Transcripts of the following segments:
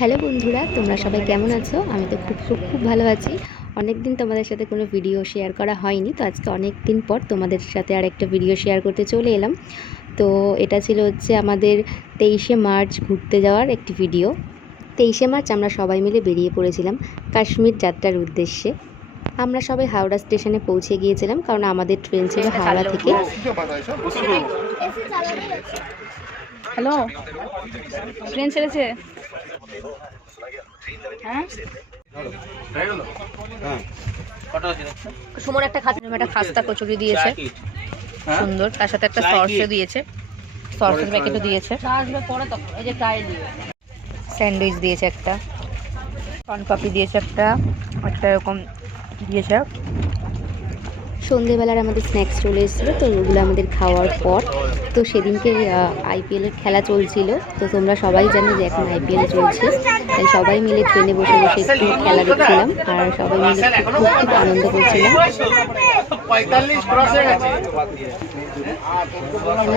Hello বন্ধুরা, তোমরা সবাই কেমন আছো? আমি তো খুব খুব খুব ভালো আছি। অনেক দিন তোমাদের সাথে কোনো ভিডিও শেয়ার করা হয়নি, তো আজকে অনেক দিন পর তোমাদের সাথে আর একটা ভিডিও শেয়ার করতে চলে এলাম। তো এটা ছিল হচ্ছে আমাদের তেইশে মার্চ ঘুরতে যাওয়ার একটি ভিডিও। তেইশে মার্চ আমরা সবাই মিলে বেরিয়ে পড়েছিলাম কাশ্মীর যাত্রার উদ্দেশ্যে। আমরা সবাই হাওড়া স্টেশনে পৌঁছে গিয়েছিলাম, কারণ আমাদের ট্রেন ছিল হাওড়া থেকে। হ্যালো? ট্রেন ছেড়েছে? হ্যাঁ? সুমন একটা খাতে একটা খাস্তা কচুরি দিয়েছে। সুন্দর তার সাথে একটা সসও দিয়েছে। সসের প্যাকেটও দিয়েছে। স্যান্ডউইচ দিয়েছে একটা। পাপড়ি দিয়েছে একটা। একটা এরকম দিয়েছে। সন্ধেবেলার আমাদের স্ন্যাক্স চলে এসেছিল তো ওগুলো আমাদের খাওয়ার পর তো সেদিনকে আইপিএলের খেলা চলছিল। তো তোমরা সবাই জানো যে এখন আইপিএল চলছে। তাই সবাই মিলে ট্রেনে বসে বসে একটু খেলা দেখছিলাম। আর সবাই মিলে খুব খুব আনন্দ করছিলাম।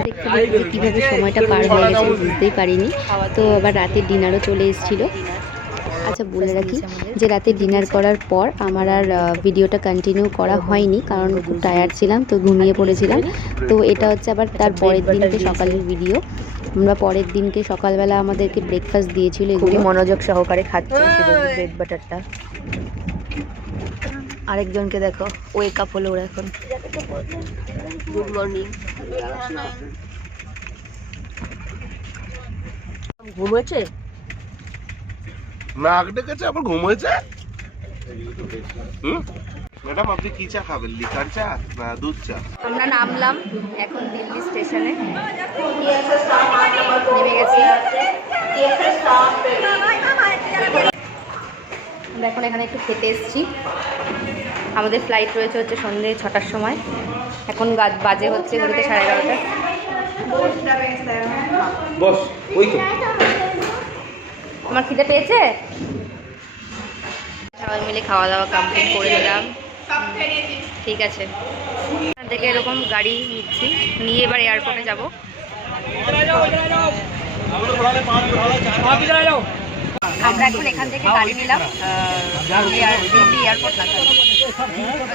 দেখতে দেখতে কীভাবে সময়টা পার হয়ে গেছে বুঝতেই পারিনি। তো আবার রাতের ডিনারও চলে এসেছিল। আচ্ছা বলে রাখি যে রাতে ডিনার করার পর আমার আর ভিডিওটা কন্টিনিউ করা হয়নি কারণ খুব টায়ার্ড ছিলাম তো ঘুমিয়ে পড়েছিলাম। তো এটা হচ্ছে আবার তার পরের দিনকে সকালের ভিডিও আমরা পরের দিনকে সকালবেলা আমাদেরকে ব্রেকফাস্ট দিয়েছিল খুবই এগুলো মনোযোগ সহকারে খাচ্ছে ব্রেড বাটারটা আরেকজনকে দেখো ওয়েক আপ হলো ওরা এখন। গুড মর্নিং ঘুমোচ্ছে নাক ডেকেছে আবার ঘুম হয়েছে হুম? ম্যাডাম আপনি কি চা খাবেন? লিকার চা না দুধ চা? আমরা নামলাম এখন দিল্লি স্টেশনে। নেমে গেছি। আমরা এখন এখানে একটু খেতে এসেছি। আমাদের ফ্লাইট রয়েছে হচ্ছে সন্ধ্যে ছটার সময়। এখন বাজে হচ্ছে ঘুরতে সাড়ে এগারোটা। বস। ওই তো। আমার খিদে পেয়েছে? সবাই মিলে খাওয়া দাওয়া কমপ্লিট করে নিলাম। ঠিক আছে। এখান থেকে এরকম গাড়ি নিচ্ছি। নিয়ে এবার এয়ারপোর্টে যাব। আমরা এখন এখান থেকে গাড়ি নিলাম। দিল্লি এয়ারপোর্ট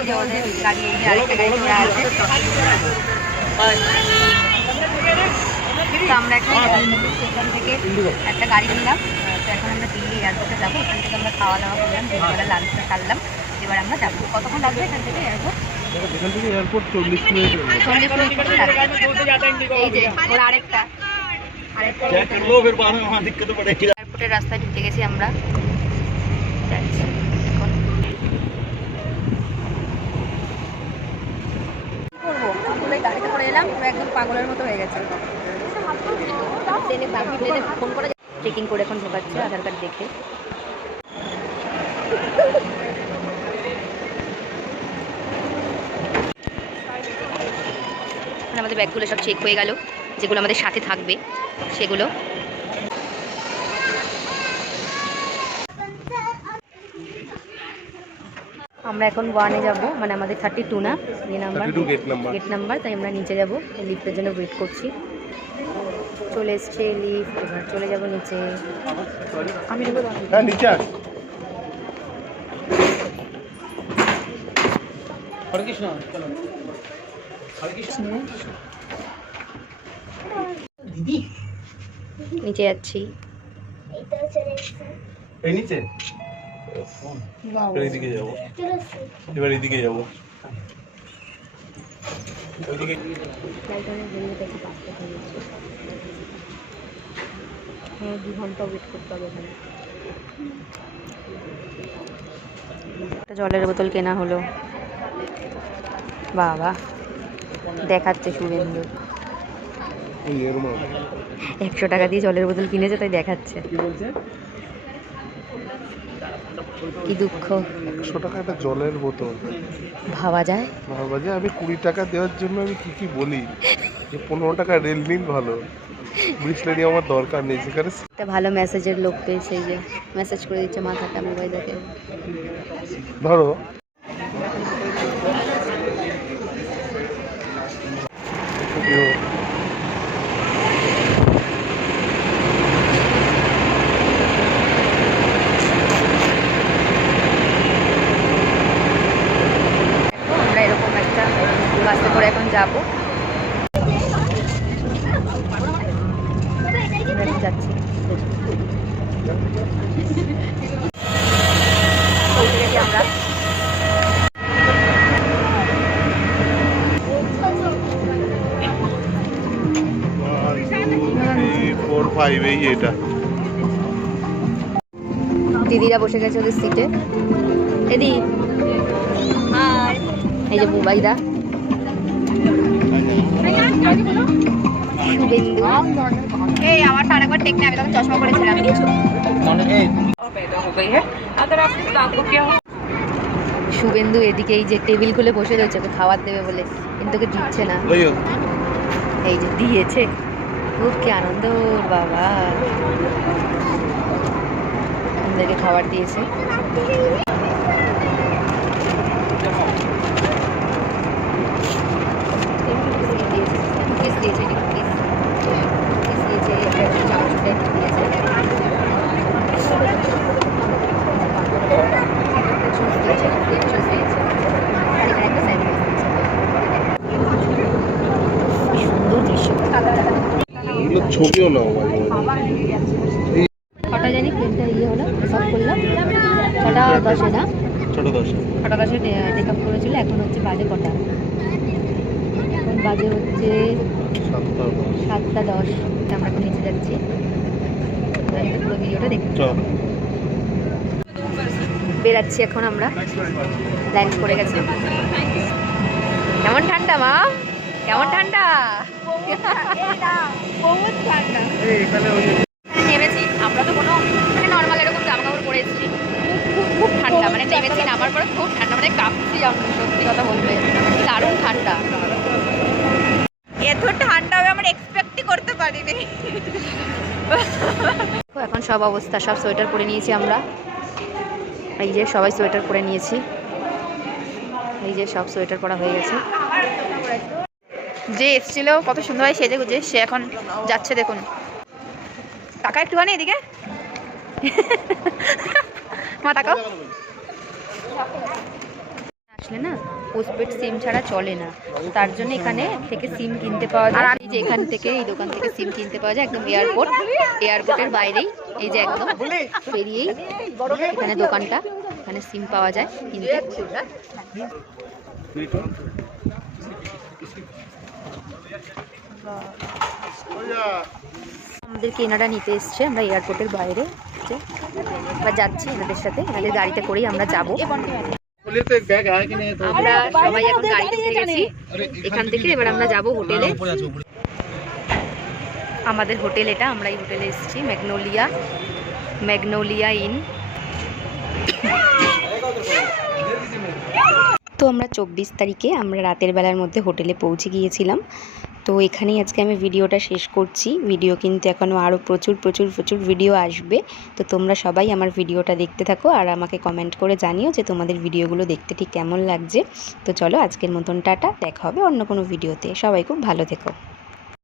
যে ওদের গাড়ি আরেকটা গাড়ি আছে তো আমরা এখন দিল্লি স্টেশন থেকে একটা গাড়ি নিলাম। তো এখন আমরা দিল্লি এয়ারপোর্টে যাব। এখান থেকে আমরা খাওয়া দাওয়া করলাম দুপুরবেলা লাঞ্চটা সারলাম। এবার আমরা যাব। কতক্ষণ লাগবে এখান থেকে এয়ারপোর্ট? এখান থেকে এয়ারপোর্ট চল্লিশ মিনিট চল্লিশ মিনিট এই যে ওর আরেকটা। আরেকটা এয়ারপোর্টের রাস্তায় ঢুকে গেছি আমরা। গাড়িতে করে এলাম পুরো একদম পাগলের মতো হয়ে গেছে। ট্রেনে ট্রেনে ফোন করে চেকিং করে এখন ঢোকাচ্ছে আধার কার্ড দেখে। আমাদের ব্যাগগুলো সব চেক হয়ে গেল যেগুলো আমাদের সাথে থাকবে সেগুলো। আমরা এখন ওয়ানে যাব মানে আমাদের থার্টি টু না যে নাম্বার 32 গেট নাম্বার তাই আমরা নিচে যাব লিফটের জন্য ওয়েট করছি। চলে এসছে লিফট এবার চলে যাব নিচে। আমি নেব হ্যাঁ নিচে আস নিচে যাচ্ছি। এই নিচে। এবার এইদিকে যাব। এবার এইদিকে যাব। ওইদিকে হ্যাঁ দু ঘণ্টা ওয়েট করতে হবে এখানে একটা জলের বোতল কেনা হলো। বাবা দেখাচ্ছে শুভেন্দু। একশো টাকা দিয়ে জলের বোতল কিনেছে তাই দেখাচ্ছে। কি দুঃখ? একশো টাকা একটা জলের বোতল। ভাবা যায়? ভাবা যায়। আমি কুড়ি টাকা দেওয়ার জন্য আমি কি কি বলি? যে পনেরো টাকা রেল নিন ভালো। ব্রিসলেরি আমার দরকার নেই। সেখানে একটা ভালো মেসেজের লোক পেয়েছে এই যে। মেসেজ করে দিচ্ছে মাথাটা মোবাইল দেখে ধরো করে এখন যাব দিদিরা বসে গেছে ওদের সিটে এদি এই যে বুবাইদা এই আমার তো আরেকবার টেক আমি তখন চশমা পরেছিলাম শুভেন্দু এদিকে এই যে টেবিল খুলে বসে রয়েছে ওকে খাবার দেবে বলে কিন্তু ওকে দিচ্ছে না। এই যে দিয়েছে। খুব কি আনন্দ বাবা। আমাদেরকে খাবার দিয়েছে দিয়েছে। ছবিও নাও কটা জানি প্লেনটা ইয়ে হলো আপ করলাম। ছটা দশে না? ছোট দশ। ছটা দশে টেক আপ করেছিল এখন হচ্ছে বাজে কটা? এখন বাজে হচ্ছে সাতটা দশ আমরা এখন নিচে যাচ্ছি। পুরো ভিডিওটা দেখতে বেরাচ্ছি এখন আমরা। ল্যান্ড করে গেছে। কেমন ঠান্ডা মা? কেমন ঠান্ডা? নেমেছি। আমরা তো কোনো মানে নর্মাল এরকম জামা কাপড় পরে এসেছি। খুব খুব ঠান্ডা। মানে নেমেছি নামার পরে খুব ঠান্ডা। মানে কাঁপছি আমি সত্যি কথা বলতে। দারুণ ঠান্ডা। ঠান্ডা হবে আমরা এক্সপেক্টই করতে পারিনি। এখন সব অবস্থা, সব সোয়েটার পরে নিয়েছি আমরা। এই যে সবাই সোয়েটার পরে নিয়েছি। এই যে সব সোয়েটার পরা হয়ে গেছে। যে এসেছিল, কত সুন্দরভাবে সেজে গুজে, সে এখন যাচ্ছে দেখুন। টাকা একটুখানি এদিকে। মা, তাকাও। আসলে না পোস্টপেড সিম ছাড়া চলে না। তার জন্য এখানে থেকে সিম কিনতে পাওয়া যায়। এই যে এখান থেকে, এই দোকান থেকে সিম কিনতে পাওয়া যায়, একদম এয়ারপোর্ট এয়ারপোর্টের বাইরেই, এই যে একদম বেরিয়েই এখানে দোকানটা, এখানে সিম পাওয়া যায় কিনতে। আমাদেরকে এনারা নিতে এসছে, আমরা এয়ারপোর্টের বাইরে। এবার যাচ্ছি এনাদের সাথে এনাদের গাড়িতে করেই আমরা যাব। আমরা সবাই এখন গাড়িতে উঠে গেছি। এখান থেকে এবার আমরা যাব হোটেলে। আমাদের হোটেল এটা আমরা এই হোটেলে এসেছি ম্যাগনোলিয়া। Magnolia in. তো আমরা চব্বিশ তারিখে আমরা রাতের বেলার মধ্যে হোটেলে পৌঁছে গিয়েছিলাম। তো এখানেই আজকে আমি ভিডিওটা শেষ করছি। ভিডিও কিন্তু এখনও আরও প্রচুর প্রচুর প্রচুর ভিডিও আসবে। তো তোমরা সবাই আমার ভিডিওটা দেখতে থাকো আর আমাকে কমেন্ট করে জানিও যে তোমাদের ভিডিওগুলো দেখতে ঠিক কেমন লাগছে। তো চলো আজকের মতন টাটা, দেখা হবে অন্য কোনো ভিডিওতে। সবাই খুব ভালো থেকো।